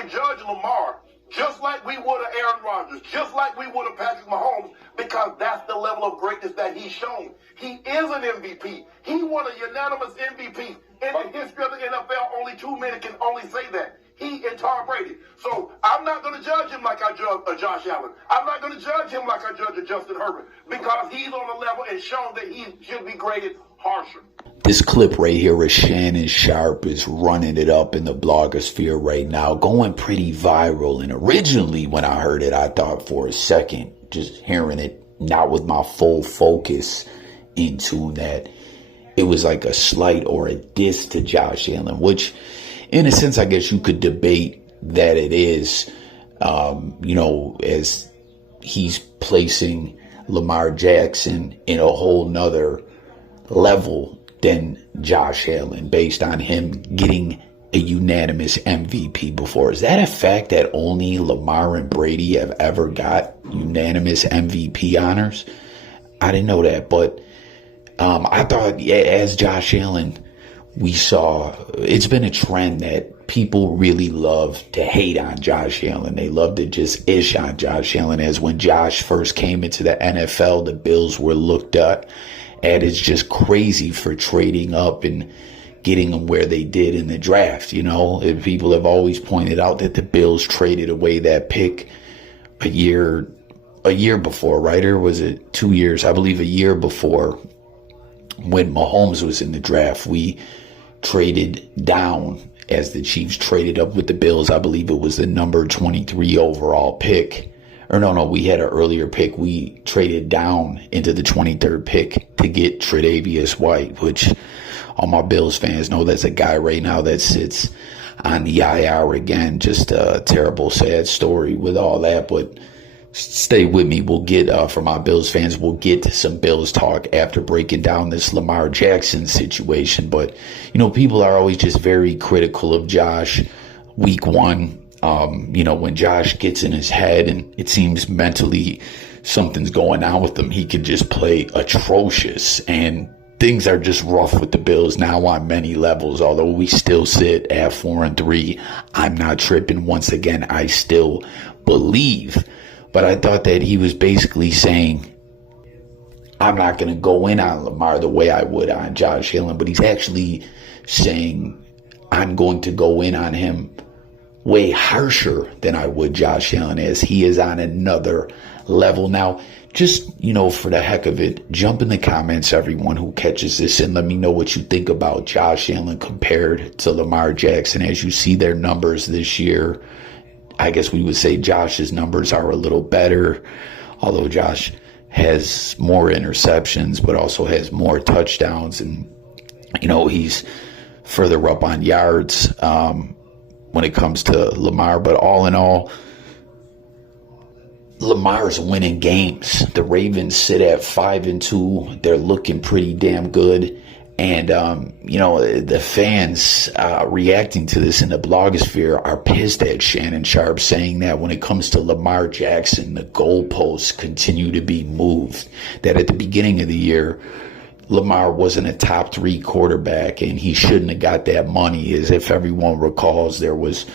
to judge Lamar just like we would have Aaron Rodgers, just like we would have Patrick Mahomes, because that's the level of greatness that he's shown. He is an MVP. He won a unanimous MVP. In the history of the NFL, only 2 men can only say that. He and Tom Brady. So I'm not going to judge him like I judge Josh Allen. I'm not going to judge him like I judge Justin Herbert, because he's on a level and shown that he should be graded harsher. This clip right here is Shannon Sharpe is running it up in the blogosphere right now, going pretty viral. And originally when I heard it, I thought for a second, just hearing it, not with my full focus into that, it was like a slight or a diss to Josh Allen, which in a sense, I guess you could debate that it is, as he's placing Lamar Jackson in a whole nother level than Josh Allen based on him getting a unanimous MVP before. Is that a fact that only Lamar and Brady have ever got unanimous MVP honors? I didn't know that, but I thought, as Josh Allen, we saw it's been a trend that people really love to hate on Josh Allen. They love to just ish on Josh Allen. As when Josh first came into the NFL, the Bills were looked at as just crazy for trading up and getting them where they did in the draft. And people have always pointed out that the Bills traded away that pick a year before, right? Or was it 2 years? I believe a year before, when Mahomes was in the draft. We traded down as the Chiefs traded up with the Bills. I believe it was the number 23 overall pick. Or no, we had an earlier pick. We traded down into the 23rd pick to get Tre'Davious White, which all my Bills fans know that's a guy right now that sits on the IR again. Just a terrible, sad story with all that. But stay with me. We'll get, for my Bills fans, we'll get to some Bills talk after breaking down this Lamar Jackson situation. But, people are always just very critical of Josh week one. When Josh gets in his head and it seems mentally something's going on with him, he could just play atrocious, and things are just rough with the Bills now on many levels. Although we still sit at 4-3, I'm not tripping. Once again, I still believe. But I thought that he was basically saying, I'm not going to go in on Lamar the way I would on Josh Allen, but he's actually saying, I'm going to go in on him way harsher than I would Josh Allen, as he is on another level. Now, just, for the heck of it, jump in the comments, everyone who catches this, and let me know what you think about Josh Allen compared to Lamar Jackson. As you see their numbers this year, I guess we would say Josh's numbers are a little better, although Josh has more interceptions, but also has more touchdowns. And, he's further up on yards when it comes to Lamar. But all in all, Lamar's winning games. The Ravens sit at 5-2. They're looking pretty damn good. And, the fans reacting to this in the blogosphere are pissed at Shannon Sharpe, saying that when it comes to Lamar Jackson, the goalposts continue to be moved. That at the beginning of the year, Lamar wasn't a top 3 quarterback and he shouldn't have got that money. As if everyone recalls, there was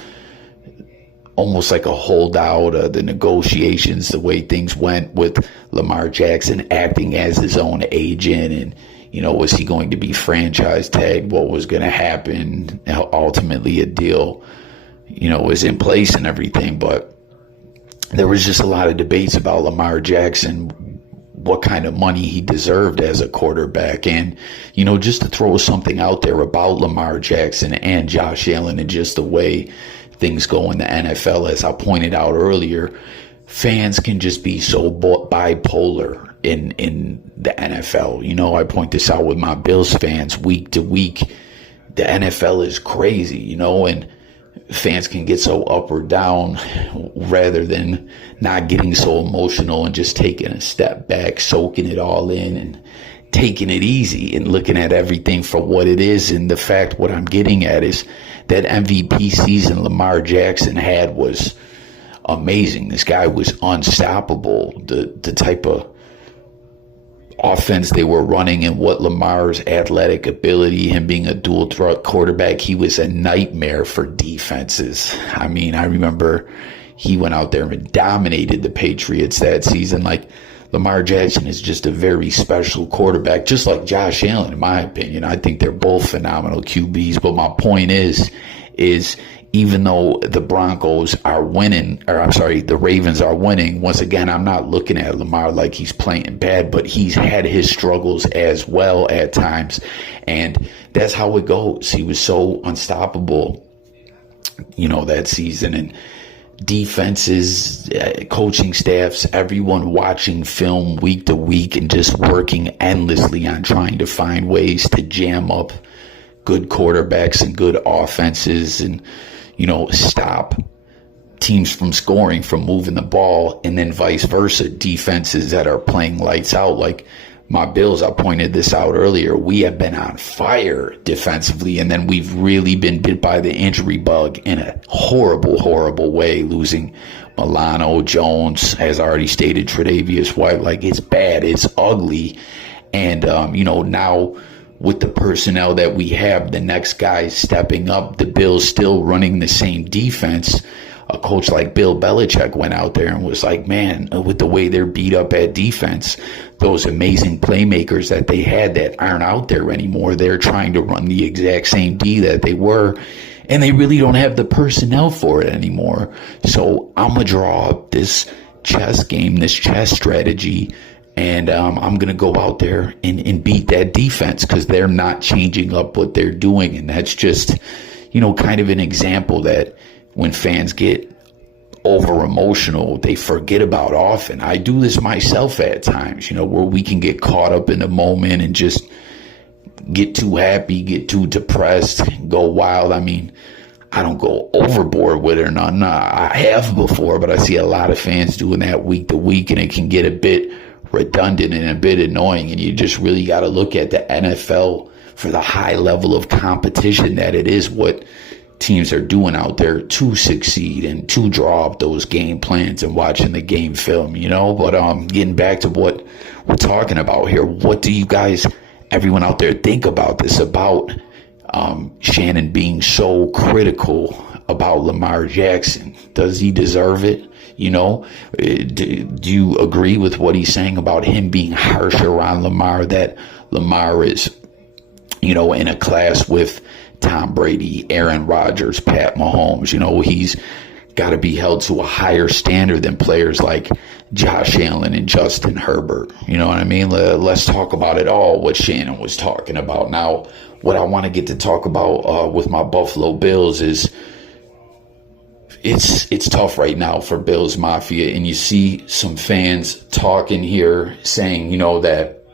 almost like a holdout of the negotiations, the way things went with Lamar Jackson acting as his own agent, and was he going to be franchise tagged? What was going to happen? Ultimately, a deal, was in place and everything. But there was just a lot of debates about Lamar Jackson, what kind of money he deserved as a quarterback. And, just to throw something out there about Lamar Jackson and Josh Allen and just the way things go in the NFL, as I pointed out earlier, fans can just be so bipolar in the NFL. I point this out with my Bills fans week to week. The NFL is crazy, and fans can get so up or down rather than not getting so emotional and just taking a step back, soaking it all in and taking it easy and looking at everything for what it is. And the fact, what I'm getting at is that MVP season Lamar Jackson had was amazing. This guy was unstoppable. The type of offense they were running and what Lamar's athletic ability, him being a dual threat quarterback, he was a nightmare for defenses. I mean, I remember he went out there and dominated the Patriots that season. Like, Lamar Jackson is just a very special quarterback, just like Josh Allen, in my opinion. I think they're both phenomenal QBs. But my point is even though the Broncos are winning, the Ravens are winning, once again, I'm not looking at Lamar like he's playing bad, but he's had his struggles as well at times. And that's how it goes. He was so unstoppable, that season. And defenses, coaching staffs, everyone watching film week to week and just working endlessly on trying to find ways to jam up good quarterbacks and good offenses and, stop teams from scoring, from moving the ball, and then vice versa, defenses that are playing lights out. Like my Bills, I pointed this out earlier, we have been on fire defensively, and then we've really been bit by the injury bug in a horrible, horrible way, losing Milano, Jones, as already stated, Tre'Davious White. Like, it's bad, it's ugly. And, now with the personnel that we have, the next guy stepping up, the Bills still running the same defense. A coach like Bill Belichick went out there and was like, man, with the way they're beat up at defense, those amazing playmakers that they had that aren't out there anymore, they're trying to run the exact same D that they were, and they really don't have the personnel for it anymore. So I'm going to draw up this chess game, this chess strategy, and I'm going to go out there and beat that defense because they're not changing up what they're doing. And that's just, kind of an example that when fans get over emotional, they forget about often. I do this myself at times, where we can get caught up in the moment and just get too happy, get too depressed, go wild. I mean, I don't go overboard with it or not. No, I have before, but I see a lot of fans doing that week to week, and it can get a bit redundant and a bit annoying. And you just really got to look at the NFL for the high level of competition that it is, what teams are doing out there to succeed and to draw up those game plans and watching the game film, But getting back to what we're talking about here, what do you guys, everyone out there, think about this, about Shannon being so critical about Lamar Jackson? Does he deserve it? Do you agree with what he's saying about him being harsher on Lamar, that Lamar is, in a class with Tom Brady, Aaron Rodgers, Pat Mahomes? He's got to be held to a higher standard than players like Josh Allen and Justin Herbert. You know what I mean? Let's talk about it all, what Shannon was talking about. Now, what I want to get to talk about with my Buffalo Bills is it's tough right now for Bills Mafia. And you see some fans talking here saying, that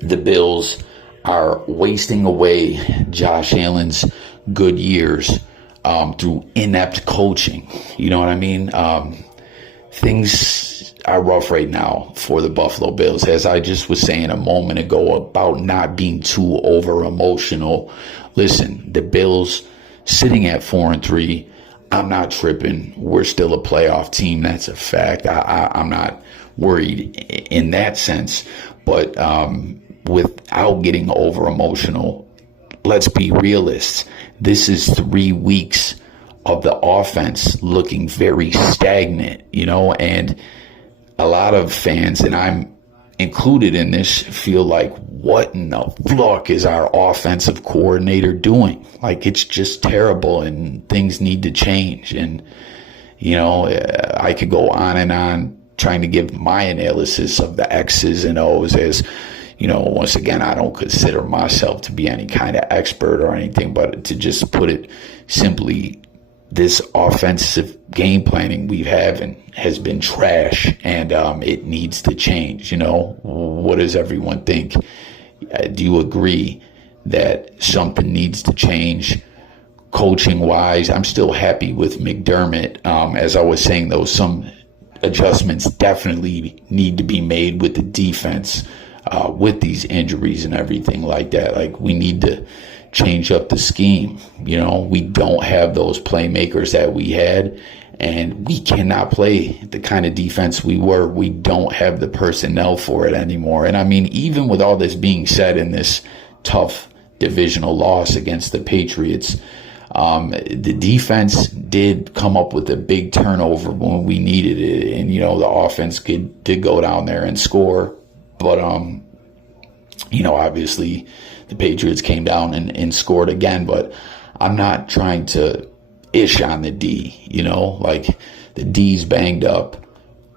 the Bills are wasting away Josh Allen's good years through inept coaching. You know what I mean? Things are rough right now for the Buffalo Bills. As I just was saying a moment ago about not being too over emotional. Listen, the Bills sitting at 4-3. I'm not tripping. We're still a playoff team. That's a fact. I'm not worried in that sense. But without getting over emotional, let's be realists. This is 3 weeks of the offense looking very stagnant, and a lot of fans, and I'm included in this, feel like, what in the fuck is our offensive coordinator doing? Like, it's just terrible and things need to change. And, I could go on and on trying to give my analysis of the X's and O's as, once again, I don't consider myself to be any kind of expert or anything, but to just put it simply, this offensive game planning we have has been trash, and it needs to change. What does everyone think? Do you agree that something needs to change coaching wise? I'm still happy with McDermott. As I was saying, though, some adjustments definitely need to be made with the defense, with these injuries and everything like that. Like, we need to change up the scheme. You know, we don't have those playmakers that we had, and we cannot play the kind of defense we were. We don't have the personnel for it anymore. And I mean, even with all this being said in this tough divisional loss against the Patriots, the defense did come up with a big turnover when we needed it. And, you know, the offense did go down there and score. But, you know, obviously the Patriots came down and scored again. But I'm not trying to ish on the D, you know, like the D's banged up,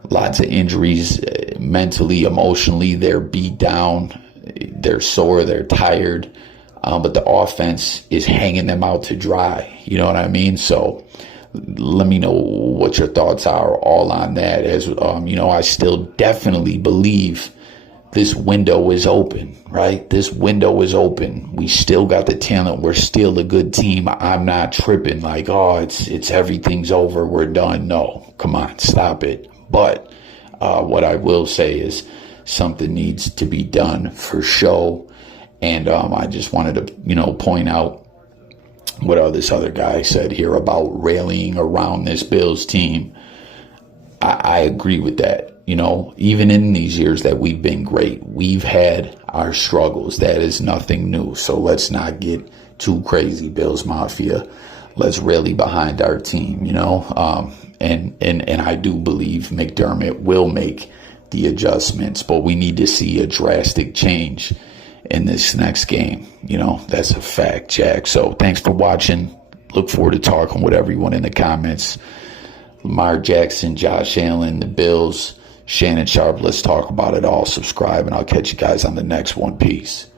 lots of injuries, mentally, emotionally, they're beat down, they're sore, they're tired, but the offense is hanging them out to dry, you know what I mean? So let me know what your thoughts are all on that. As you know, I still definitely believe this window is open, right? This window is open. We still got the talent. We're still a good team. I'm not tripping like, oh, it's everything's over, we're done. No, come on, stop it. But what I will say is something needs to be done for show. And I just wanted to, you know, point out what this other guy said here about rallying around this Bills team. I agree with that. You know, even in these years that we've been great, we've had our struggles. That is nothing new. So let's not get too crazy, Bills Mafia. Let's rally behind our team, you know. And I do believe McDermott will make the adjustments, but we need to see a drastic change in this next game. You know, that's a fact, Jack. So thanks for watching. Look forward to talking with everyone in the comments. Lamar Jackson, Josh Allen, the Bills, Shannon Sharpe. Let's talk about it all. Subscribe, and I'll catch you guys on the next one. Peace.